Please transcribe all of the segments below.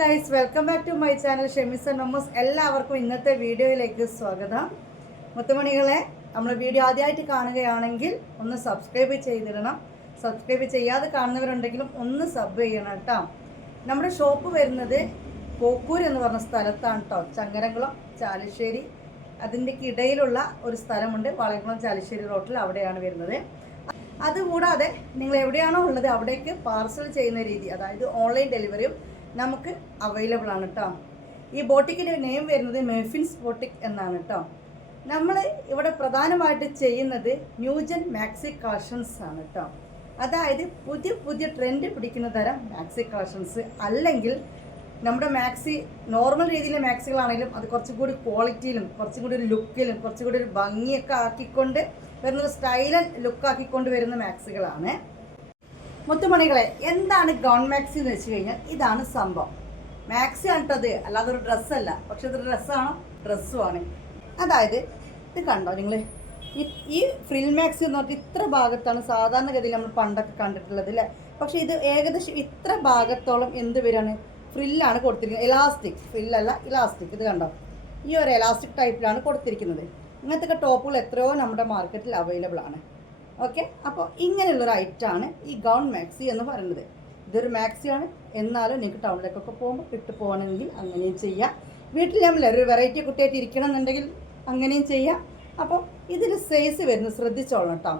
Guys, welcome back to my channel Shemis and Mammoos. എല്ലാവർക്കും ഇന്നത്തെ വീഡിയോയിലേക്ക് സ്വാഗതം. മുത്തുമണികളെ, നമ്മൾ വീഡിയോ ആദ്യമായിട്ട് കാണുകയാണെങ്കിൽ ഒന്ന് സബ്സ്ക്രൈബ് ചെയ്തിടണം. സബ്സ്ക്രൈബ് ചെയ്യാതെ കാണുന്നവരുണ്ടെങ്കിലും ഒന്ന് സബ് ചെയ്യണം കേട്ടോ. നമ്മുടെ ഷോപ്പ് വരുന്നത് കോക്കൂർ എന്ന് പറഞ്ഞ സ്ഥലത്താണ് കേട്ടോ. ചങ്ങരംകുളം ചാലിശ്ശേരി അതിൻ്റെ ഇടയിലുള്ള ഒരു സ്ഥലമുണ്ട്, വളയംകുളം ചാലിശ്ശേരി റോഡിൽ, അവിടെയാണ് വരുന്നത്. അതുകൂടാതെ നിങ്ങൾ എവിടെയാണോ ഉള്ളത് അവിടേക്ക് പാർസൽ ചെയ്യുന്ന രീതി, അതായത് ഓൺലൈൻ ഡെലിവറിയും നമുക്ക് അവൈലബിൾ ആണ് കേട്ടോ. ഈ ബോട്ടിക്കിൻ്റെ നെയിം വരുന്നത് മെഫിൻസ് ബോട്ടിക് എന്നാണ് കേട്ടോ. നമ്മൾ ഇവിടെ പ്രധാനമായിട്ട് ചെയ്യുന്നത് ന്യൂജൻ മാക്സി കളക്ഷൻസ് ആണ് കേട്ടോ. അതായത് പുതിയ പുതിയ ട്രെൻഡ് പിടിക്കുന്ന തരം മാക്സി കളക്ഷൻസ്, അല്ലെങ്കിൽ നമ്മുടെ മാക്സി നോർമൽ രീതിയിലെ മാക്സികളാണെങ്കിലും അത് കുറച്ചും കൂടി ക്വാളിറ്റിയിലും കുറച്ചും കൂടി ഒരു ലുക്കിലും കുറച്ചും കൂടി ഒരു ഭംഗിയൊക്കെ ആക്കിക്കൊണ്ട് വരുന്ന സ്റ്റൈലൻ ലുക്കാക്കിക്കൊണ്ട് വരുന്ന മാക്സികളാണ്. മുത്തുമണികളെ, എന്താണ് ഗൗൺ മാക്സി എന്ന് വെച്ച് കഴിഞ്ഞാൽ ഇതാണ് സംഭവം. മാക്സി ആണിട്ടത്, അല്ലാതെ ഒരു ഡ്രസ്സല്ല. പക്ഷെ ഇത് ഡ്രസ്സാണോ? ഡ്രസ്സുമാണ്. അതായത് ഇത് കണ്ടോ നിങ്ങൾ, ഈ ഫ്രിൽ മാക്സി എന്ന് പറഞ്ഞാൽ ഇത്ര ഭാഗത്താണ് സാധാരണഗതിയിൽ നമ്മൾ പണ്ടൊക്കെ കണ്ടിട്ടുള്ളത് അല്ലേ. പക്ഷേ ഇത് ഏകദേശം ഇത്ര ഭാഗത്തോളം എന്ത് വരികയാണ്, ഫ്രില്ലാണ് കൊടുത്തിരിക്കുന്നത്. എലാസ്റ്റിക് ഫ്രില്ലല്ല, ഇലാസ്റ്റിക്. ഇത് കണ്ടോ, ഈ ഒരു എലാസ്റ്റിക് ടൈപ്പിലാണ് കൊടുത്തിരിക്കുന്നത്. ഇങ്ങനത്തെ ടോപ്പുകൾ എത്രയോ നമ്മുടെ മാർക്കറ്റിൽ അവൈലബിൾ ആണ്. ഓക്കെ, അപ്പോൾ ഇങ്ങനെയുള്ളൊരു ഐറ്റമാണ് ഈ ഗൗൺ മാക്സി എന്ന് പറയുന്നത്. ഇതൊരു മാക്സിയാണ്, എന്നാലും നിങ്ങൾക്ക് ടൗണിലേക്കൊക്കെ പോകുമ്പോൾ ഇട്ട് പോകണമെങ്കിൽ അങ്ങനെയും ചെയ്യാം. വീട്ടിൽ നമ്മൾ ഒരു വെറൈറ്റി കുട്ടിയായിട്ട് ഇരിക്കണം എന്നുണ്ടെങ്കിൽ അങ്ങനെയും ചെയ്യാം. അപ്പോൾ ഇതിൽ സൈസ് വരുന്നത് ശ്രദ്ധിച്ചോളണം കേട്ടോ.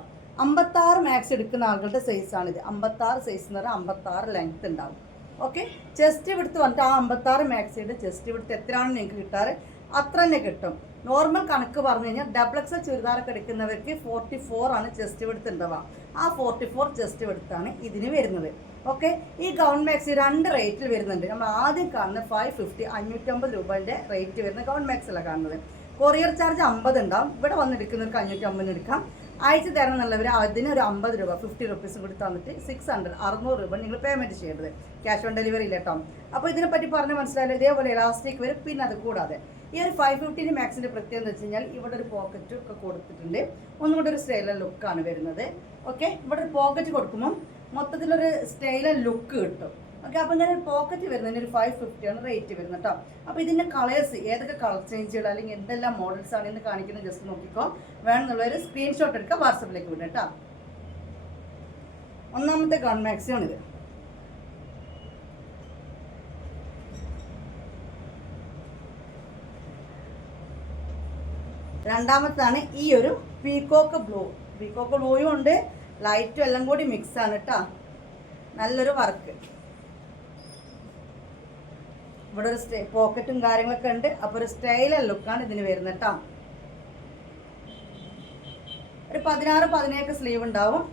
56 മാക്സി എടുക്കുന്ന ആളുകളുടെ സൈസാണിത്. 56 സൈസ് എന്ന് പറഞ്ഞാൽ 56 ലെങ്ത്ത് ഉണ്ടാവും. ഓക്കെ, ചെസ്റ്റ് വിടുത്ത് വന്നിട്ട് ആ 56 മാക്സിയുടെ ചെസ്റ്റ് വിടുത്ത് എത്രയാണ് നിങ്ങൾക്ക് കിട്ടാറ് അത്ര തന്നെ കിട്ടും. നോർമൽ കണക്ക് പറഞ്ഞു കഴിഞ്ഞാൽ ഡബിൾ എക്സൽ ചുരിദാറൊക്കെ എടുക്കുന്നവർക്ക് 44 ആണ് ചെസ്റ്റ് വിടുത്ത് ഉണ്ടാവുക. ആ 44 ചെസ്റ്റ് വിടുത്താണ് ഇതിന് വരുന്നത്. ഓക്കെ, ഈ ഗൗൺ മാക്സി 2 റേറ്റിൽ വരുന്നുണ്ട്. നമ്മൾ ആദ്യം കാണുന്നത് 550 550 രൂപേൻ്റെ റേറ്റ് വരുന്ന ഗൗൺ മാക്സിലാണ് കാണുന്നത്. കൊറിയർ ചാർജ് 50 ഉണ്ടാവും. ഇവിടെ വന്നെടുക്കുന്നവർക്ക് 550 എടുക്കാം. അയച്ചു തരണം എന്നുള്ളവർ അതിന് ഒരു 50 രൂപ 50 റുപ്പീസും കൂടി തന്നിട്ട് 600 രൂപ നിങ്ങൾ പേയ്മെൻറ്റ് ചെയ്യേണ്ടത്. ക്യാഷ് ഓൺ ഡെലിവറി ഇല്ല കേട്ടോ. അപ്പോൾ ഇതിനെപ്പറ്റി പറഞ്ഞ് മനസ്സിലായാലും ഇതേപോലെ ഇലാസ്റ്റിക് വരും. പിന്നെ അത് കൂടാതെ ഈ ഒരു 550 മാക്സിൻ്റെ പ്രത്യേകത എന്ന് വെച്ച് കഴിഞ്ഞാൽ ഇവിടെ ഒരു പോക്കറ്റ് ഒക്കെ കൊടുത്തിട്ടുണ്ട്. ഒന്നുകൂടി ഒരു സ്റ്റൈലർ ലുക്കാണ് വരുന്നത്. ഓക്കെ, ഇവിടെ ഒരു പോക്കറ്റ് കൊടുക്കുമ്പോൾ മൊത്തത്തിലൊരു സ്റ്റൈലർ ലുക്ക് കിട്ടും. ഓക്കെ, അപ്പോൾ ഇങ്ങനെ പോക്കറ്റ് വരുന്നതിന് ഒരു 550 ആണ് റേറ്റ് വരുന്നത് കേട്ടോ. അപ്പോൾ ഇതിൻ്റെ കളേഴ്സ് ഏതൊക്കെ കളർ ചേഞ്ചുകൾ അല്ലെങ്കിൽ എന്തെല്ലാം മോഡൽസ് ആണ് എന്ന് കാണിക്കുന്നത് ജസ്റ്റ് നോക്കിക്കോ. വേണമെന്നുള്ളൊരു സ്ക്രീൻഷോട്ട് എടുക്കുക, വാട്സപ്പിലേക്ക് വിടുക കേട്ടോ. ഒന്നാമത്തെ ഗൗൺ മാക്സിയാണിത്. രണ്ടാമത്താണ് ഈ ഒരു പീക്കോക്ക് ബ്ലൂ. പീക്കോക്ക് ബ്ലൂയും ഉണ്ട്, ലൈറ്റും എല്ലാം കൂടി മിക്സ് ആണ് കേട്ടോ. നല്ലൊരു വർക്ക്. ഇവിടെ ഒരു പോക്കറ്റും കാര്യങ്ങളൊക്കെ ഉണ്ട്. അപ്പോൾ ഒരു സ്റ്റൈലർ ലുക്കാണ് ഇതിന് വരുന്നത് കേട്ടോ. ഒരു 16-17 സ്ലീവ് ഉണ്ടാവും.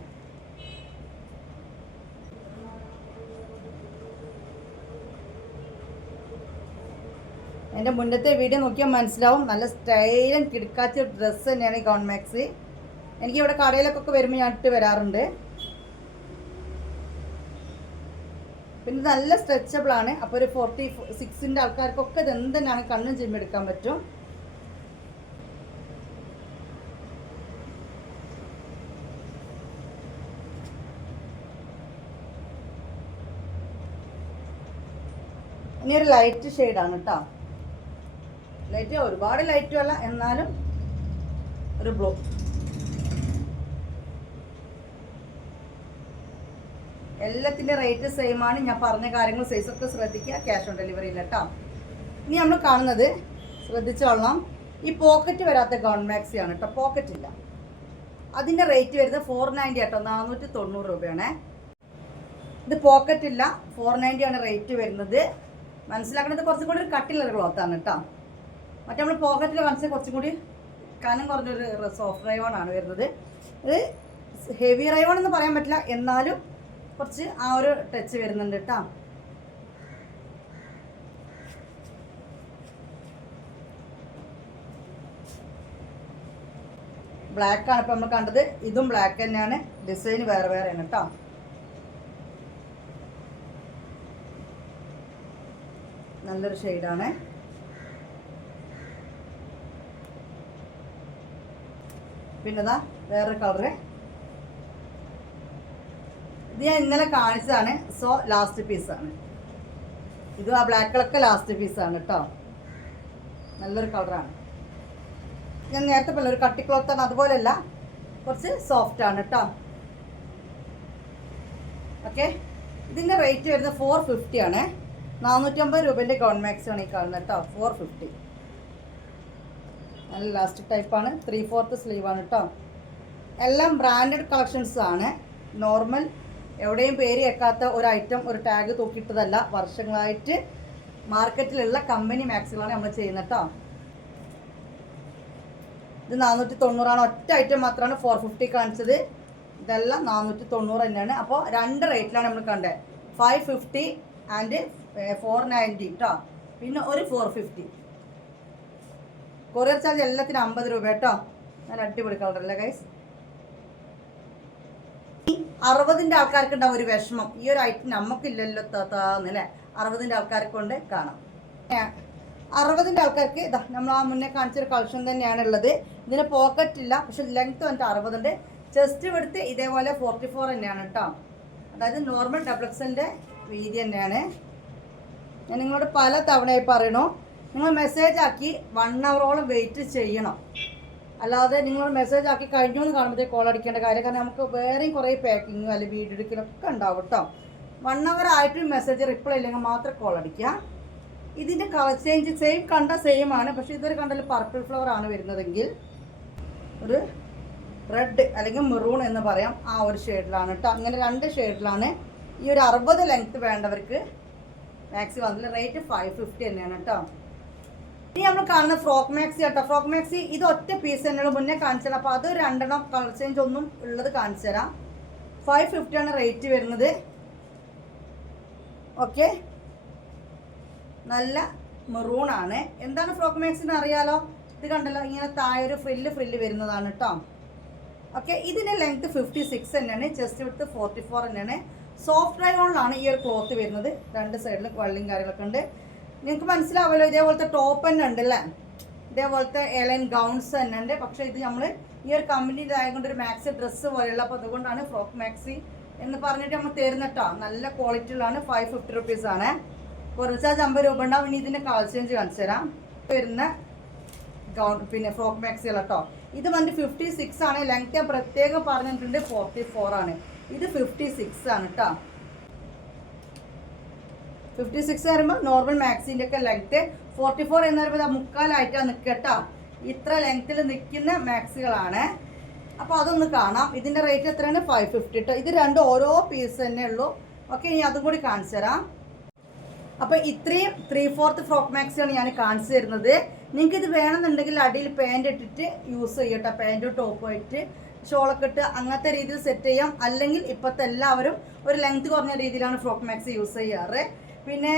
എൻ്റെ മുന്നത്തെ വീഡിയോ നോക്കിയാൽ മനസ്സിലാവും. നല്ല സ്റ്റൈലും കിടക്കാച്ച ഡ്രസ്സ് തന്നെയാണ് ഈ ഗൗൺ മാക്സി. എനിക്ക് ഇവിടെ കടയിലൊക്കെ വരുമ്പോൾ ഞാൻ ഇട്ട് വരാറുണ്ട്. പിന്നെ നല്ല സ്ട്രെച്ചബിൾ ആണ്. അപ്പോൾ ഒരു 46ൻ്റെ ആൾക്കാർക്കൊക്കെ ഇത് എന്തെന്നാണ് കണ്ണും ചിമ്മി എടുക്കാൻ പറ്റും. ഇനി ഒരു ലൈറ്റ് ഷെയ്ഡാണ് കേട്ടോ. ലൈറ്റ് ഒരുപാട് ലൈറ്റും അല്ല, എന്നാലും ഒരു ബ്ലൂ. എല്ലാത്തിൻ്റെ റേറ്റ് സെയിം ആണ്. ഞാൻ പറഞ്ഞ കാര്യങ്ങൾ സൈസൊക്കെ ശ്രദ്ധിക്കുക. ക്യാഷ് ഓൺ ഡെലിവറി ഇല്ല കേട്ടോ. ഇനി നമ്മൾ കാണുന്നത് ശ്രദ്ധിച്ചോളാം, ഈ പോക്കറ്റ് വരാത്ത ഗൗൺ മാക്സി ആണ് കേട്ടോ. പോക്കറ്റ് ഇല്ല. അതിൻ്റെ റേറ്റ് വരുന്നത് 490 കേട്ടോ. 490 രൂപയാണേ. ഇത് പോക്കറ്റ് ഇല്ല, 490 ആണ് റേറ്റ് വരുന്നത്. മനസ്സിലാക്കുന്നത് കുറച്ചും കൂടി ഒരു കട്ടിലുള്ള ക്ലോത്താണ് കേട്ടോ. മറ്റേ നമ്മൾ പോക്കറ്റിൽ കാണിച്ചാൽ കുറച്ചും കൂടി കനം കുറഞ്ഞൊരു സോഫ്റ്റ് റയോൺ ആണ് വരുന്നത്. ഇത് ഹെവി റയോൺ എന്ന് പറയാൻ പറ്റില്ല, എന്നാലും കുറച്ച് ആ ഒരു ടച്ച് വരുന്നുണ്ട് കേട്ടോ. ബ്ലാക്കാണ് ഇപ്പം നമ്മൾ കണ്ടത്. ഇതും ബ്ലാക്ക് തന്നെയാണ്. ഡിസൈൻ വേറെ വേറെയാണ് കേട്ടോ. നല്ലൊരു ഷെയ്ഡാണ്. പിന്നെതാ വേറൊരു കളറ്. ഇത് ഞാൻ ഇന്നലെ കാണിച്ചതാണ്. സോ ലാസ്റ്റ് പീസാണ്. ഇത് ആ ബ്ലാക്ക് കളറൊക്കെ ലാസ്റ്റ് പീസാണ് കേട്ടോ. നല്ലൊരു കളറാണ്. ഞാൻ നേരത്തെ പറഞ്ഞ ഒരു കട്ടി ക്ലോത്താണ്, അതുപോലെയല്ല, കുറച്ച് സോഫ്റ്റാണ് കേട്ടോ. ഓക്കെ, ഇതിൻ്റെ റേറ്റ് വരുന്നത് 450 ആണ്. 450 രൂപേൻ്റെ ഗൗൺ മാക്സി ആണ് ഈ കാണുന്നത് കേട്ടോ. 450. നല്ല ലാസ്റ്റിക് ടൈപ്പാണ്. 3/4 സ്ലീവാണ് കേട്ടോ. എല്ലാം ബ്രാൻഡഡ് കളക്ഷൻസ് ആണ്. നോർമൽ എവിടെയും പേര് വെക്കാത്ത ഒരു ഐറ്റം, ഒരു ടാഗ് തൂക്കിയിട്ടതല്ല. വർഷങ്ങളായിട്ട് മാർക്കറ്റിലുള്ള കമ്പനി മാക്സികളാണ് നമ്മൾ ചെയ്യുന്നത് കേട്ടോ. ഇത് 490 ഒറ്റ ഐറ്റം മാത്രമാണ് 450 കാണിച്ചത്. ഇതെല്ലാം 490 തന്നെയാണ്. അപ്പോൾ 2 റേറ്റിലാണ് നമ്മൾ കണ്ടത്. 550 ആൻഡ് 490 കേട്ടോ. പിന്നെ ഒരു 450. കൊറിയർ ചാർജ് എല്ലാത്തിനും 50 രൂപ കേട്ടോ. നല്ല അടിപൊളി കളറല്ലേ ഗൈസ്. 60ൻ്റെ ആൾക്കാർക്ക് ഉണ്ടാവും ഒരു വിഷമം, ഈ ഒരു ഐറ്റം നമുക്കില്ലല്ലോ താന്നല്ലേ. 60ൻ്റെ ആൾക്കാരെ കൊണ്ട് കാണാം. 60ൻ്റെ ആൾക്കാർക്ക് ഇതാ നമ്മൾ ആ മുന്നേ കാണിച്ചൊരു കളക്ഷൻ തന്നെയാണ് ഉള്ളത്. ഇതിന് പോക്കറ്റ് ഇല്ല, പക്ഷെ ലെങ്ത്ത് വന്നിട്ട് 60 ഉണ്ട്. ചെസ്റ്റ് എടുത്ത് ഇതേപോലെ 44 തന്നെയാണ് കേട്ടോ. അതായത് നോർമൽ ഡബിൾസിൻ്റെ വീതി തന്നെയാണ്. ഞാൻ നിങ്ങളോട് പല തവണയായി പറയണു, നിങ്ങൾ മെസ്സേജ് ആക്കി 1 ഹവറോളം വെയിറ്റ് ചെയ്യണം. അല്ലാതെ നിങ്ങൾ മെസ്സേജ് ആക്കി കഴിഞ്ഞു എന്ന് കാണുമ്പോഴത്തേക്ക് കോൾ അടിക്കേണ്ട കാര്യം. കാരണം നമുക്ക് വേറെയും കുറേ പാക്കിങ്ങും അല്ലെങ്കിൽ വീഡിയോ എടുക്കലൊക്കെ ഉണ്ടാവും കേട്ടോ. 1 ഹവർ ആയിട്ട് മെസ്സേജ് റിപ്ലൈ ഇല്ലെങ്കിൽ മാത്രം കോൾ അടിക്കുക. ഇതിൻ്റെ കളർ ചേഞ്ച് സെയിം കണ്ട സെയിം ആണ്, പക്ഷേ ഇതൊരു കണ്ടാൽ പർപ്പിൾ ഫ്ലവർ ആണ് വരുന്നതെങ്കിൽ ഒരു റെഡ് അല്ലെങ്കിൽ മെറൂൺ എന്ന് പറയാം, ആ ഒരു ഷെയ്ഡിലാണ് കേട്ടോ. അങ്ങനെ 2 ഷെയ്ഡിലാണ്. ഈ ഒരു 60 ലെങ്ത്ത് വേണ്ടവർക്ക് മാക്സി വന്നില്ല. റേറ്റ് 550 തന്നെയാണ് കേട്ടോ. ഇനി നമ്മൾ കാണുന്ന ഫ്രോക്ക് മാക്സി കേട്ടോ. ഫ്രോക്ക് മാക്സി ഇത് ഒറ്റ പീസ് തന്നെയാണ് മുന്നേ കാണിച്ചു തരാം. അപ്പോൾ അത് 2 കളർ ചേഞ്ച് ഒന്നും ഉള്ളത് കാണിച്ചു തരാം. 550 ആണ് റേറ്റ് വരുന്നത്. ഓക്കെ, നല്ല മെറൂൺ ആണ്. എന്താണ് ഫ്രോക്ക് മാക്സിന്ന് അറിയാലോ. ഇത് കണ്ടല്ലോ, ഇങ്ങനെ താഴെ ഒരു ഫ്രില്ല് വരുന്നതാണ് കേട്ടോ. ഓക്കെ, ഇതിൻ്റെ ലെങ്ത്ത് 56 തന്നെയാണ്. ചെസ്റ്റ് വിഡ്ത്ത് 44 തന്നെയാണ്. സോഫ്റ്റ് റയോണിലാണ് ഈ ഒരു ക്ലോത്ത് വരുന്നത്. 2 സൈഡിലും വള്ളിയും കാര്യങ്ങളൊക്കെ ഉണ്ട്. നിങ്ങൾക്ക് മനസ്സിലാവുമല്ലോ, ഇതേപോലത്തെ ടോപ്പ് തന്നെ ഉണ്ടല്ലേ, ഇതേപോലത്തെ എലൈൻ ഗൗൺസ് തന്നെ ഉണ്ട്. പക്ഷേ ഇത് നമ്മൾ ഈ ഒരു കമ്പനിയിൽ ആയതുകൊണ്ട് ഒരു മാക്സി ഡ്രസ്സ് പോലെയുള്ള, അപ്പോൾ അതുകൊണ്ടാണ് ഫ്രോക്ക് മാക്സി എന്ന് പറഞ്ഞിട്ട് നമ്മൾ തരുന്ന കേട്ടോ. നല്ല ക്വാളിറ്റിയിലാണ്. 550 റുപ്പീസാണ്. കുറച്ച് ചാർജ് 50 രൂപ ഉണ്ടാവും. ഇനി ഇതിൻ്റെ കളർ ചേഞ്ച് കാണിച്ചു തരാം. വരുന്ന ഗൗൺ പിന്നെ ഫ്രോക്ക് മാക്സികൾ കേട്ടോ. ഇത് വന്നിട്ട് 56 ആണ്. ലെങ്ത് ഞാൻ പ്രത്യേകം പറഞ്ഞിട്ടുണ്ട് 44 ആണ്. ഇത് 56 ആണ് കേട്ടോ. 56 വരുമ്പോൾ നോർമൽ മാക്സിൻ്റെ ഒക്കെ ലെങ്ത്ത്. 44 എന്ന് പറയുമ്പോൾ മുക്കാലായിട്ടാണ് നിൽക്കുക കേട്ടോ. ഇത്ര ലെങ്ത്തിൽ നിൽക്കുന്ന മാക്സികളാണ്. അപ്പോൾ അതൊന്ന് കാണാം. ഇതിൻ്റെ റേറ്റ് എത്രയാണ്? 550 കേട്ടോ. ഇത് 2 ഓരോ പീസ് തന്നെ ഉള്ളൂ. ഓക്കെ, ഇനി അതും കൂടി കാണിച്ചു തരാം. അപ്പോൾ ഇത്രയും 3/4 ഫ്രോക്ക് മാക്സിയാണ് ഞാൻ കാണിച്ചു തരുന്നത്. നിങ്ങൾക്ക് ഇത് വേണമെന്നുണ്ടെങ്കിൽ അടിയിൽ പാൻറ് ഇട്ടിട്ട് യൂസ് ചെയ്യട്ടോ. പാൻറ്റും ടോപ്പും ആയിട്ട് ഷോളൊക്കെ ഇട്ട് അങ്ങനത്തെ രീതിയിൽ സെറ്റ് ചെയ്യാം. അല്ലെങ്കിൽ ഇപ്പോഴത്തെ എല്ലാവരും ഒരു ലെങ്ത് കുറഞ്ഞ രീതിയിലാണ് ഫ്രോക്ക് മാക്സി യൂസ് ചെയ്യാറ്. പിന്നെ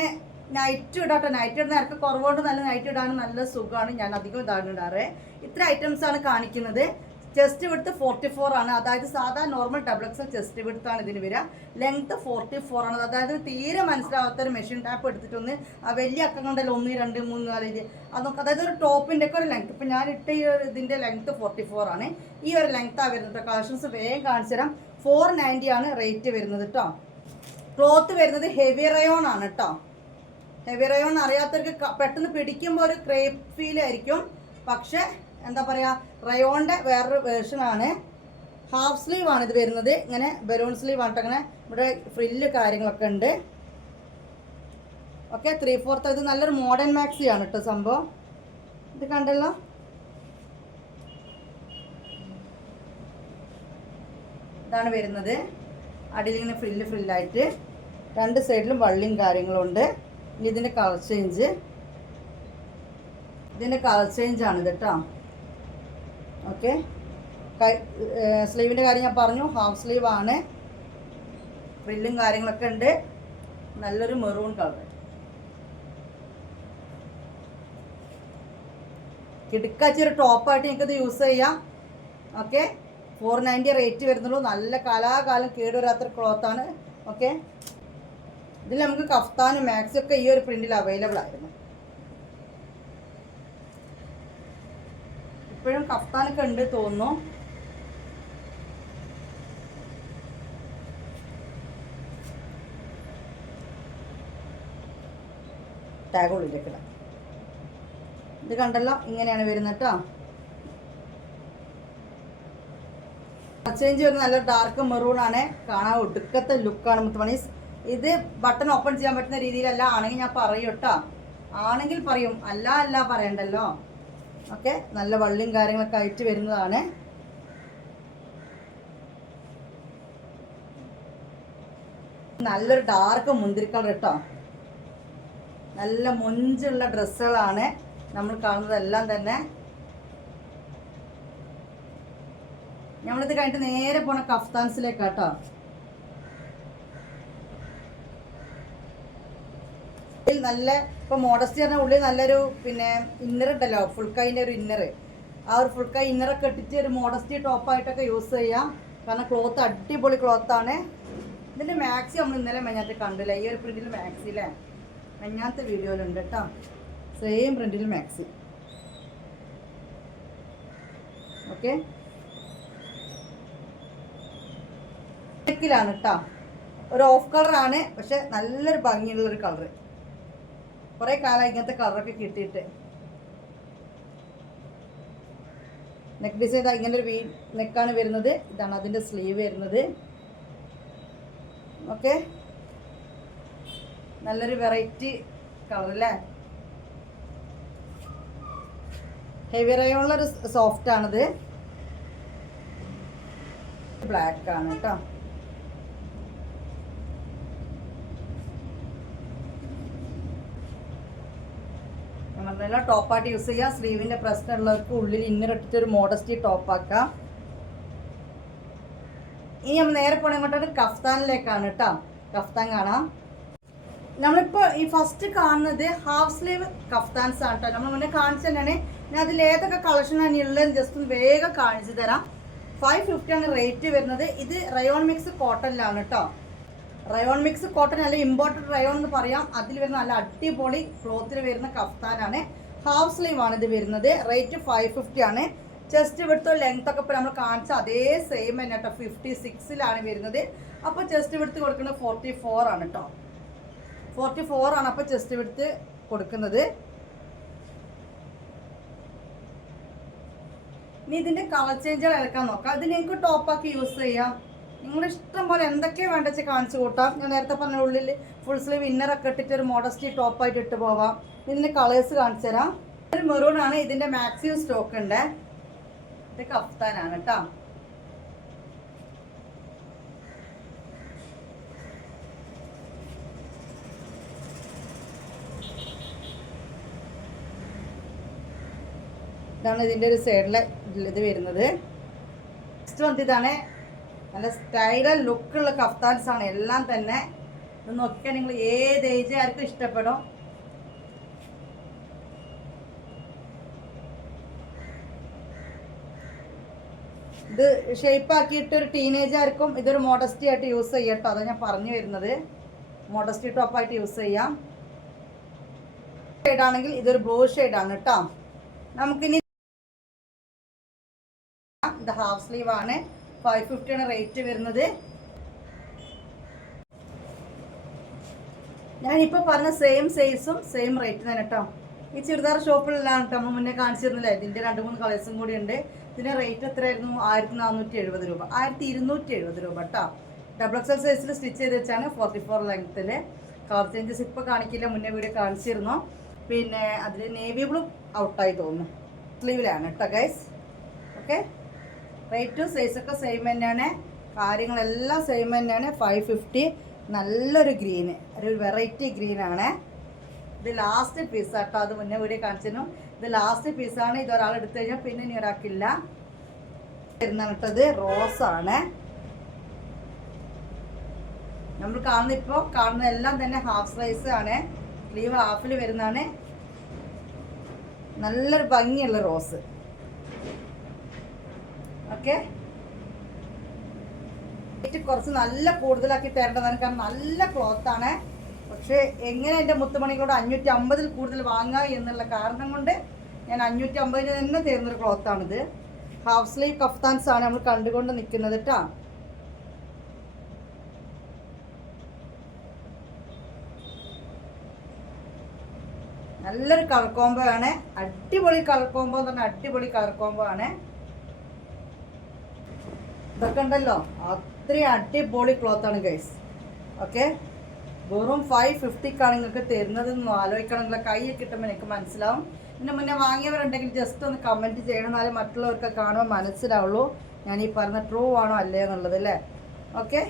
നൈറ്റ് ഇടാട്ടോ. നൈറ്റ് ഇടുന്ന നേരത്തെ കുറവുകൊണ്ട് നല്ല നൈറ്റ് ഇടാനും നല്ല സുഖമാണ്. ഞാൻ അധികം ഇതാണ് ഇടാറ്. ഇത്ര ഐറ്റംസാണ് കാണിക്കുന്നത്. ചെസ്റ്റ് വിഡ്ത്ത് 44 ആണ്. അതായത് സാധാ നോർമൽ XXL ചെസ്റ്റ് വിഡ്ത്താണ് ഇതിന് വരിക. ലെങ്ത്ത് 44 ആണ്. അതായത് തീരെ മനസ്സിലാവാത്തൊരു മെഷീൻ ടാപ്പ് എടുത്തിട്ടൊന്ന് ആ വലിയ അക്കം കൊണ്ടല്ലോ 1, 2, 3, 4 അതൊക്കെ. അതായത് ഒരു ടോപ്പിൻ്റെ ഒക്കെ ഒരു ലെങ്ത്ത്. ഇപ്പം ഞാൻ ഇട്ട ഈ ഇതിൻ്റെ ലെങ്ത്ത് 44 ആണ്. ഈ ഒരു ലെങ്ത്താണ് വരുന്നത്. കളക്ഷൻസ് വേഗം കാണിച്ചു തരാം. 490 ആണ് റേറ്റ് വരുന്നത് കേട്ടോ. ക്ലോത്ത് വരുന്നത് ഹെവി റയോൺ ആണ് കേട്ടോ. ഹെവി റയോൺ അറിയാത്തവർക്ക് പെട്ടെന്ന് പിടിക്കുമ്പോൾ ഒരു ക്രേപ്പ് ഫീൽ ആയിരിക്കും. പക്ഷേ എന്താ പറയുക, റയോണിൻ്റെ വേറൊരു വേർഷനാണ്. ഹാഫ് സ്ലീവ് ആണ് ഇത് വരുന്നത്. ഇങ്ങനെ ബലൂൺ സ്ലീവ് ആട്ടോ. അങ്ങനെ ഇവിടെ ഫ്രില്ല് കാര്യങ്ങളൊക്കെ ഉണ്ട്. ഓക്കെ, 3/4. ഇത് നല്ലൊരു മോഡേൺ മാക്സിയാണ് കേട്ടോ സംഭവം. ഇത് കണ്ടല്ലോ. ഇതാണ് വരുന്നത്. അടിയിലിങ്ങനെ ഫ്രില്ലായിട്ട് 2 സൈഡിലും വള്ളിയും കാര്യങ്ങളും ഉണ്ട്. ഇനി ഇതിൻ്റെ കളർ ചേഞ്ച്. ഇതിൻ്റെ കളർ ചേഞ്ചാണിത് കേട്ടോ. ഓക്കെ, സ്ലീവിൻ്റെ കാര്യം ഞാൻ പറഞ്ഞു. ഹാഫ് സ്ലീവ് ആണ്. ഫ്രില്ലും കാര്യങ്ങളൊക്കെ ഉണ്ട്. നല്ലൊരു മെറൂൺ കളർ. കിടക്കാച്ചൊരു ടോപ്പായിട്ട് എനിക്കത് യൂസ് ചെയ്യാം. ഓക്കെ, 490 റേറ്റ് വരുന്നുള്ളൂ. നല്ല കാലാകാലം കേടുവരാത്തൊരു ക്ലോത്താണ്. ഓക്കെ, ഇതിൽ നമുക്ക് കഫ്താനും മാക്സും ഒക്കെ ഈ ഒരു പ്രിന്റിൽ അവൈലബിൾ ആയിരുന്നു. ഇപ്പോഴും കഫ്താനൊക്കെ ഉണ്ട് തോന്നുന്നു. ടാഗ് ഉള്ളിലേക്ക് ഇടാം. ഇത് കണ്ടല്ലോ, ഇങ്ങനെയാണ് വരുന്നത് കേട്ടോ. ചേഞ്ച് വരുന്ന നല്ല ഡാർക്ക് മെറൂൺ ആണ്, കാണാൻ ഒടുക്കത്തെ ലുക്കാണ് മുത്തുമണീസ്. ഇത് ബട്ടൺ ഓപ്പൺ ചെയ്യാൻ പറ്റുന്ന രീതിയിലല്ല, ആണെങ്കിൽ ഞാൻ പറയും കേട്ടോ, ആണെങ്കിൽ പറയും, അല്ല പറയണ്ടല്ലോ. ഓക്കെ, നല്ല വള്ളിയും കാര്യങ്ങളൊക്കെ ആയിട്ട് വരുന്നതാണ്. നല്ലൊരു ഡാർക്ക് മുന്തിരി കളർ കേട്ടോ. നല്ല മൊഞ്ചുള്ള ഡ്രസ്സുകളാണ് നമ്മൾ കാണുന്നതെല്ലാം തന്നെ. നമ്മളിത് കഴിഞ്ഞിട്ട് നേരെ പോണ കഫ്താൻസിലേക്ക് കേട്ടോ. നല്ല ഇപ്പോൾ മോഡസ്റ്റി പറഞ്ഞ ഉള്ളിൽ നല്ലൊരു ഇന്നർ ഉണ്ടല്ലോ, ഫുൾ കൈൻ്റെ ഒരു ഇന്നർ. ആ ഒരു ഫുൾ കൈ ഇന്നറൊക്കെ ഇട്ടിട്ട് ഒരു മോഡസ്റ്റി ടോപ്പായിട്ടൊക്കെ യൂസ് ചെയ്യാം. കാരണം ക്ലോത്ത് അടിപൊളി ക്ലോത്താണ്. ഇതിൻ്റെ മാക്സി നമ്മൾ ഇന്നലെ മെഞ്ഞാത്ത് കണ്ടില്ല, ഈ ഒരു പ്രിന്റിൽ മാക്സി അല്ലേ, മെഞ്ഞാത്ത വീഡിയോയിലുണ്ട് കേട്ടോ. Same പ്രിന്റിൽ maxi. ഓക്കെ, ാണ് കേട്ടോ. ഒരു ഓഫ് കളറാണ്, പക്ഷെ നല്ലൊരു ഭംഗിയുള്ളൊരു കളറ്. കുറേ കാലം ഇങ്ങനത്തെ കളറൊക്കെ കിട്ടിയിട്ട്. നെക്ക് ഡിസൈൻ ഇങ്ങനെ ഒരു നെക്കാണ് വരുന്നത്. ഇതാണ് അതിൻ്റെ സ്ലീവ് വരുന്നത്. ഓക്കെ, നല്ലൊരു വെറൈറ്റി കളർ അല്ലേ. ഹെവി റയോണുള്ളൊരു സോഫ്റ്റ് ആണിത്. ബ്ലാക്ക് ആണ് കേട്ടോ. നമ്മളെല്ലാം ടോപ്പായിട്ട് യൂസ് ചെയ്യാം. സ്ലീവിൻ്റെ പ്രശ്നമുള്ളവർക്ക് ഉള്ളിൽ ഇന്നർ ഇട്ടിട്ടൊരു മോഡസ്റ്റി ടോപ്പാക്കാം. ഇനി നമ്മൾ നേരെ പോണ ഇങ്ങോട്ടൊരു കഫ്താനിലേക്കാണ് കേട്ടോ. കഫ്താൻ കാണാം. നമ്മളിപ്പോൾ ഈ ഫസ്റ്റ് കാണുന്നത് ഹാഫ് സ്ലീവ് കഫ്താൻസ് ആണ് കേട്ടോ. നമ്മൾ മുന്നേ കാണിച്ചു തന്നെയാണ്. ഞാൻ അതിൽ ഏതൊക്കെ കളക്ഷനാണ് ഉള്ളത് ജസ്റ്റ് ഒന്ന് വേഗം കാണിച്ചു തരാം. 550 ആണ് റേറ്റ് വരുന്നത്. ഇത് റയോൺ മിക്സ് കോട്ടണിലാണ് കേട്ടോ. റയോൺ മിക്സ് കോട്ടൺ അല്ല, ഇമ്പോർട്ടഡ് റയോൺ എന്ന് പറയാം. അതിൽ വരുന്ന നല്ല അടിപൊളി ക്ലോത്തിൽ വരുന്ന കഫ്താനാണ്. ഹാഫ് സ്ലീവ് ആണ് ഇത് വരുന്നത്. റേറ്റ് 550 ആണ്. ചെസ്റ്റ് വിടുത്ത് ലെങ്ത് ഒക്കെ ഇപ്പോൾ നമ്മൾ കാണിച്ച അതേ സെയിം തന്നെ കേട്ടോ. 56ലാണ് വരുന്നത്. അപ്പോൾ ചെസ്റ്റ് വിടുത്ത് കൊടുക്കുന്നത് 44 ആണ് കേട്ടോ. 44 ആണ് അപ്പോൾ ചെസ്റ്റ് വിടുത്ത് കൊടുക്കുന്നത്. ഇനി ഇതിൻ്റെ കളർ ചേഞ്ചുകൾ എടുക്കാൻ നോക്കാം. ഇത് നിങ്ങൾക്ക് ടോപ്പാക്കി യൂസ് ചെയ്യാം. നിങ്ങളുടെ ഇഷ്ടം പോലെ എന്തൊക്കെയാണ് വേണ്ട വെച്ചാൽ കാണിച്ചു കൂട്ടാം. ഞാൻ നേരത്തെ പറഞ്ഞ ഉള്ളിൽ ഫുൾ സ്ലീവ് ഇന്നറൊക്കെ ഇട്ടിട്ട് ഒരു മോഡസ്റ്റി ടോപ്പായിട്ട് ഇട്ട് പോവാം. ഇതിൻ്റെ കളേഴ്സ് കാണിച്ചു തരാം. ഒരു മെറൂൺ ആണ്. ഇതിൻ്റെ മാക്സിമം സ്റ്റോക്ക് ഉണ്ട്. ഇത് കഫ്താനാണ് കേട്ടോ. ഇതാണ് ഇതിൻ്റെ ഒരു സൈഡിലെ ഇത് വരുന്നത്. നെക്സ്റ്റ് വന്ന് ഇതാണ്. നല്ല സ്റ്റൈലൽ ലുക്കുള്ള കഫ്താൻസ് ആണ് എല്ലാം തന്നെ. ഇത് നോക്കിയാൽ നിങ്ങൾ ഏത് ഏജ് ആർക്കും ഇഷ്ടപ്പെടും. ഇത് ഷേപ്പ് ആക്കിയിട്ട് ഒരു ടീനേജാർക്കും ഇതൊരു മോഡസ്റ്റി ആയിട്ട് യൂസ് ചെയ്യാം കേട്ടോ. അതാണ് ഞാൻ പറഞ്ഞു വരുന്നത്. മോഡസ്റ്റി ടോപ്പായിട്ട് യൂസ് ചെയ്യാം. ഷെയ്ഡാണെങ്കിൽ ഇതൊരു ബ്ലൂ ഷെയ്ഡാണ് കേട്ടോ. നമുക്കിനി ഇത് ഹാഫ് സ്ലീവ് ആണ്. 550 ആണ് റേറ്റ് വരുന്നത്. ഞാനിപ്പോൾ പറഞ്ഞ സെയിം സൈസും സെയിം റേറ്റ് തന്നെ കേട്ടോ. ഈ ചുരിദാർ ഷോപ്പിലെല്ലാം കേട്ടോ നമ്മൾ മുന്നേ കാണിച്ചിരുന്നില്ലേ. ഇതിൻ്റെ 2-3 കളേഴ്സും കൂടി ഉണ്ട്. ഇതിൻ്റെ റേറ്റ് എത്രയായിരുന്നു? 1470 രൂപ. 1270 രൂപ കേട്ടോ. XXL സൈസിൽ സ്റ്റിച്ച് ചെയ്ത് വെച്ചാണ് 44 ലെങ്ത്തിൽ. കളർ ചേഞ്ചസ് ഇപ്പോൾ കാണിക്കില്ല, മുന്നേ വീഡിയോ കാണിച്ചിരുന്നു. പിന്നെ അതിൽ നേവി ബ്ലൂ ഔട്ടായി തോന്നുന്നു. സ്ലീവിലാണ് കേട്ടോ ഗൈസ്. ഓക്കെ, റേറ്റും സൈസൊക്കെ സെയിം തന്നെയാണ്. കാര്യങ്ങളെല്ലാം സെയിം തന്നെയാണ്. 550. നല്ലൊരു ഗ്രീന്, ഒരു വെറൈറ്റി ഗ്രീനാണ്. ഇത് ലാസ്റ്റ് പീസാണ് കേട്ടോ. അത് മുന്നേ വീഡിയോ കാണിച്ചിരുന്നു. ഇത് ലാസ്റ്റ് പീസാണ്. ഇതൊരാൾ എടുത്തു കഴിഞ്ഞാൽ പിന്നെ ഇനി ഒരാൾക്കില്ല. വരുന്നതാണ് കേട്ടത്. റോസാണ് നമ്മൾ കാണുന്ന. ഇപ്പോൾ കാണുന്നതെല്ലാം തന്നെ ഹാഫ് സൈസ് ആണ്. സ്ലീവ് ഹാഫിൽ വരുന്നതാണ്. നല്ലൊരു ഭംഗിയുള്ള റോസ്. ഓക്കെ, കുറച്ച് നല്ല കൂടുതലാക്കി തരേണ്ടതാണ്. കാരണം നല്ല ക്ലോത്താണ്. പക്ഷേ എങ്ങനെ എൻ്റെ മുത്തുമണികളോട് 550 കൂടുതൽ വാങ്ങുക എന്നുള്ള കാരണം കൊണ്ട് ഞാൻ 550 തന്നെ തരുന്നൊരു ക്ലോത്താണിത്. ഹാഫ് സ്ലീവ് കഫ്താൻസ് ആണ് നമ്മൾ കണ്ടുകൊണ്ട് നിൽക്കുന്നത് കേട്ടോ. നല്ലൊരു കളർ കോംബോ ആണ്. അടിപൊളി കളർ കോംബോ എന്ന് പറഞ്ഞാൽ അടിപൊളി കളർ കോംബോ ആണ്. ഇതൊക്കെ ഉണ്ടല്ലോ അത്രയും അടിപൊളി ക്ലോത്താണ് ഗൈസ്. ഓക്കെ, വെറും 550ക്കാണ് നിങ്ങൾക്ക് തരുന്നതെന്ന് ആലോചിക്കണമെങ്കിൽ കയ്യിൽ കിട്ടുമ്പോൾ എനിക്ക് മനസ്സിലാവും. ഇതിന് മുന്നേ വാങ്ങിയവരുണ്ടെങ്കിൽ ജസ്റ്റ് ഒന്ന് കമൻറ്റ് ചെയ്യണം, എന്നാലും മറ്റുള്ളവർക്ക് കാണുമ്പോൾ മനസ്സിലാവുള്ളൂ ഞാൻ ഈ പറഞ്ഞ ട്രൂ ആണോ അല്ലേ എന്നുള്ളത് അല്ലേ. ഓക്കെ,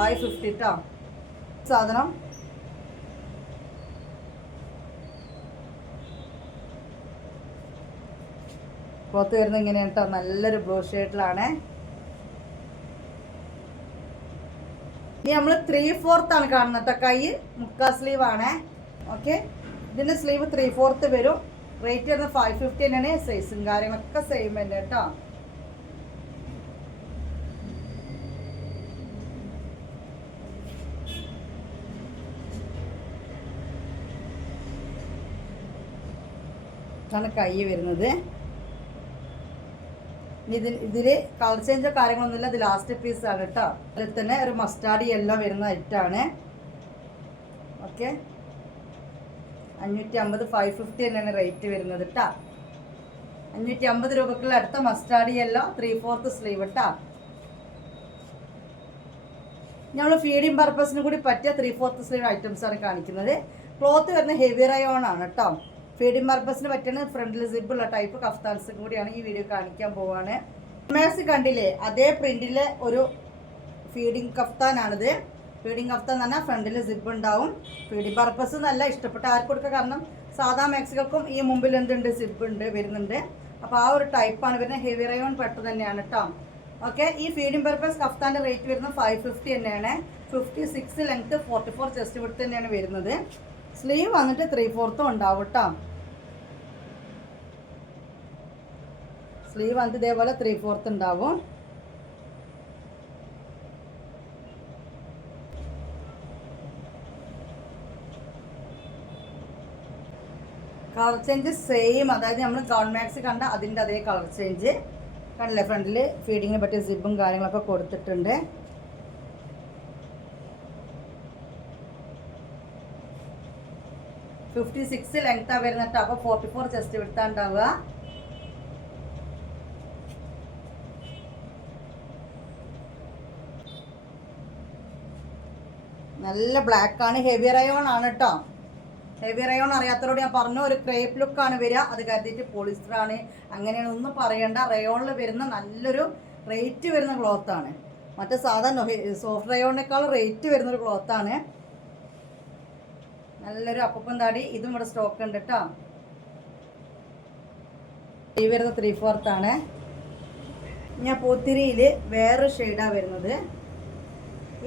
550 ട്ടോ സാധനം. ക്ലോത്ത് വരുന്നത് ഇങ്ങനെയാണ് കേട്ടോ, നല്ലൊരു ബ്ലൂ ഷെയ്ഡിലാണ്. ഇനി നമ്മൾ 3/4 കാണുന്നത് കേട്ടോ. കൈ മുക്കാ സ്ലീവ് ആണ്. ഓക്കെ, ഇതിൻ്റെ സ്ലീവ് 3/4 വരും. റേറ്റ് വരുന്നത് 550 തന്നെയാണ്. സൈസും കാര്യങ്ങളൊക്കെ സെയിം തന്നെ കേട്ടോ. ഇതാണ് കൈ വരുന്നത്. ഇതിൽ കളർ ചേഞ്ചോ കാര്യങ്ങളൊന്നുമില്ല. ഇത് ലാസ്റ്റ് പീസാണ് കേട്ടോ. അതിൽ തന്നെ ഒരു മസ്റ്റാർഡ് യെല്ലോ വരുന്ന ഐറ്റാണ്. ഓക്കെ, 550 550 തന്നെയാണ് റേറ്റ് വരുന്നത് കേട്ടോ. 550 രൂപക്കുള്ള അടുത്ത മസ്റ്റാർഡ് യെല്ലോ 3/4 സ്ലീവ് കേട്ടോ. നമ്മൾ ഫീഡിങ് പർപ്പസിന് കൂടി പറ്റിയ 3/4 സ്ലീവ് ഐറ്റംസാണ് കാണിക്കുന്നത്. ക്ലോത്ത് വരുന്ന ഹെവി റയോൺ ആണ് കേട്ടോ. ഫീഡിങ് പർപ്പസിന് പറ്റുന്ന ഫ്രണ്ടിൽ സിബുള്ള ടൈപ്പ് കഫ്താൻസും കൂടിയാണ് ഈ വീഡിയോ കാണിക്കാൻ പോവാണ്. മാക്സി കണ്ടില്ലേ, അതേ പ്രിന്റിലെ ഒരു ഫീഡിങ് കഫ്താനാണിത്. ഫീഡിങ് കഫ്താൻ എന്ന് പറഞ്ഞാൽ ഫ്രണ്ടിൽ സിബ് ഉണ്ടാവും. ഫീഡിങ് പർപ്പസ് നല്ല ഇഷ്ടപ്പെട്ട ആർക്ക് കൊടുക്കുക, കാരണം സാധാ മാക്സികൾക്കും ഈ മുമ്പിൽ എന്തുണ്ട് സിബ് ഉണ്ട് വരുന്നുണ്ട്. അപ്പോൾ ആ ഒരു ടൈപ്പാണ് വരുന്നത്. ഹെവി റയോൺ പെട്ട് തന്നെയാണ് കേട്ടോ. ഓക്കെ, ഈ ഫീഡിങ് പർപ്പസ് കഫ്താൻ്റെ റേറ്റ് വരുന്നത് 550 തന്നെയാണ്. 56 ലെങ്ത്ത് 44 ചെസ്റ്റ് വിഡ്ത്ത് തന്നെയാണ് വരുന്നത്. സ്ലീവ് വന്നിട്ട് 3/4 ഉണ്ടാവും കേട്ടോ. സ്ലീവ് വന്നിട്ട് ഇതേപോലെ 3/4 ഉണ്ടാവും. കളർ ചേഞ്ച് സെയിം, അതായത് നമ്മൾ ഗൗൺ മാക്സി കണ്ട അതിൻ്റെ അതേ കളർ ചേഞ്ച് കണ്ടില്ലേ. ഫ്രണ്ടിൽ ഫീഡിങ്ങിന് പറ്റിയ സിബും കാര്യങ്ങളൊക്കെ കൊടുത്തിട്ടുണ്ട്. $56 ലെങ്ത്താണ് വരുന്നിട്ട്. അപ്പോൾ 44 ചെസ്റ്റ് വിഡ്ത്താണ് ഉണ്ടാവുക. നല്ല ബ്ലാക്ക് ആണ്. ഹെവി റയോൺ ആണ് കേട്ടോ. ഹെവി റയോൺ അറിയാത്തവരോട് ഞാൻ പറഞ്ഞു, ഒരു ക്രേപ്പ് ലുക്കാണ് വരിക. അത് കരുതിയിട്ട് പോളിസ്റ്റർ ആണ് അങ്ങനെയാണ് ഒന്നും പറയണ്ട. റയോണിൽ വരുന്ന നല്ലൊരു റേറ്റ് വരുന്ന ക്ലോത്താണ്. മറ്റേ സാധാരണ സോഫ്റ്റ് റയോണിനേക്കാൾ റേറ്റ് വരുന്നൊരു ക്ലോത്താണ്. നല്ലൊരു അപ്പൂപ്പൻ താടി. ഇതും ഇവിടെ സ്റ്റോക്ക് ഉണ്ട് കേട്ടോ. ഈ വരുന്ന 3/4 ആണ്. ഞാൻ പൂത്തിരിയിൽ വേറൊരു ഷെയ്ഡാണ് വരുന്നത്.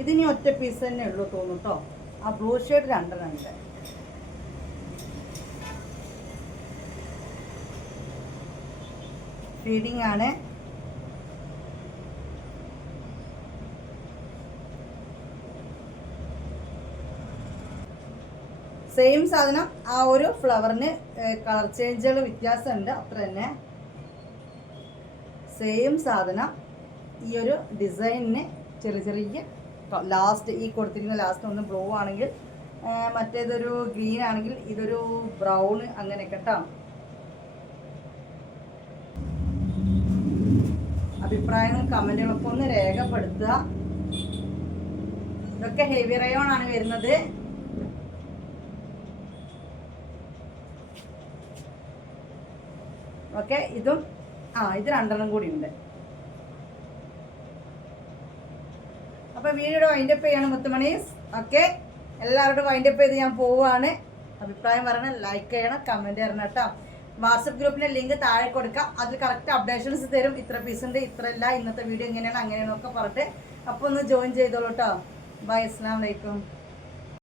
ഇതിനി ഒറ്റ പീസ് തന്നെ ഉള്ളൂ തോന്നും കേട്ടോ. ആ ബ്ലൂ ഷെയ്ഡ് 2 ഉണ്ട്. ഫീഡിങ് ആണ്. സെയിം സാധനം. ആ ഒരു ഫ്ലവറിന് കളർ ചേഞ്ചുകൾ വ്യത്യാസമുണ്ട്, അത്ര തന്നെ. സെയിം സാധനം. ഈ ഒരു ഡിസൈനിന് ചെറിയ ചെറിയ ലാസ്റ്റ് ഈ കൊടുത്തിരിക്കുന്ന ലാസ്റ്റ് ഒന്ന് ബ്ലൂ ആണെങ്കിൽ മറ്റേതൊരു ഗ്രീൻ ആണെങ്കിൽ ഇതൊരു ബ്രൗൺ അങ്ങനെയൊക്കെ കേട്ടോ. അഭിപ്രായങ്ങൾ കമൻറ്റുകളൊക്കെ ഒന്ന് രേഖപ്പെടുത്തുക. ഇതൊക്കെ ഹെവി റയോൺ ആണ് വരുന്നത്. ഓക്കെ, ഇതും ഇത് 2 കൂടി ഉണ്ട്. അപ്പോൾ വീഡിയോയുടെ വൈൻഡപ്പ് ചെയ്യണം മുത്തുമണീസ്. ഓക്കെ, എല്ലാവരോടും വൈൻഡപ്പ് ചെയ്ത് ഞാൻ പോവുകയാണ്. അഭിപ്രായം പറയണം, ലൈക്ക് ചെയ്യണം, കമൻറ്റ് ചെയ്യണം കേട്ടോ. വാട്സപ്പ് ഗ്രൂപ്പിൻ്റെ ലിങ്ക് താഴെ കൊടുക്കാം. അതിൽ കറക്റ്റ് അപ്ഡേഷൻസ് തരും. ഇത്ര പീസ് ഉണ്ട്, ഇത്ര ഇല്ല, ഇന്നത്തെ വീഡിയോ ഇങ്ങനെയാണ് അങ്ങനെയാണെന്നൊക്കെ പറഞ്ഞിട്ട്. അപ്പോൾ ഒന്ന് ജോയിൻ ചെയ്തോളൂ കേട്ടോ. ബൈ, അസ്സലാമു അലൈക്കും.